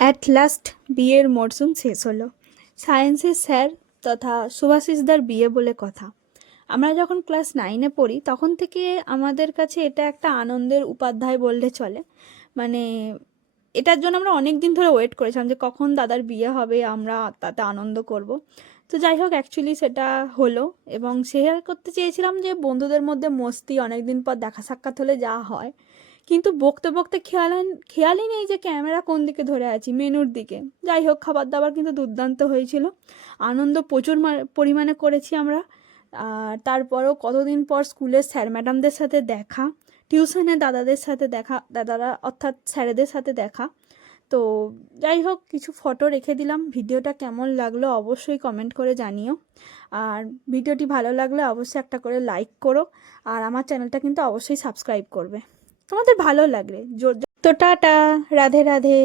At last বিয়ের মরশুম শেষ হলো। সায়েন্সের স্যার তথা শুভাশিসদার বিয়ে বলে কথা। আমরা যখন ক্লাস 9-এ পড়ি তখন থেকে আমাদের কাছে এটা একটা আনন্দের উপাধ্যায় বললে চলে। মানে এটার জন্য আমরা অনেক দিন ধরে ওয়েট করেছিলাম যে কখন দাদার বিয়ে হবে, আমরা তাতে আনন্দ করব। তো যাই হোক, অ্যাকচুয়ালি সেটা হলো এবং শেয়ার করতে চেয়েছিলাম যে বন্ধুদের মধ্যে মস্তি, অনেক দিন পর দেখা সাক্ষাৎ হলে যা হয়। কিন্তু বকতে বকতে খেয়ালই নেই যে ক্যামেরা কোন দিকে ধরে আছি, মেনুর দিকে। যাই হোক, খাবার দাবার কিন্তু দুর্দান্ত হয়েছিল, আনন্দ প্রচুর পরিমাণে করেছি আমরা। আর তারপরেও কতদিন পর স্কুলের স্যার ম্যাডামদের সাথে দেখা, টিউশনে দাদাদের সাথে দেখা, দাদারা অর্থাৎ স্যারেদের সাথে দেখা। তো যাই হোক, কিছু ফটো রেখে দিলাম। ভিডিওটা কেমন লাগলো অবশ্যই কমেন্ট করে জানিও। আর ভিডিওটি ভালো লাগলে অবশ্যই একটা করে লাইক করো, আর আমার চ্যানেলটা কিন্তু অবশ্যই সাবস্ক্রাইব করবে তোমাদের ভালো লাগলে। তো টাটা, রাধে রাধে।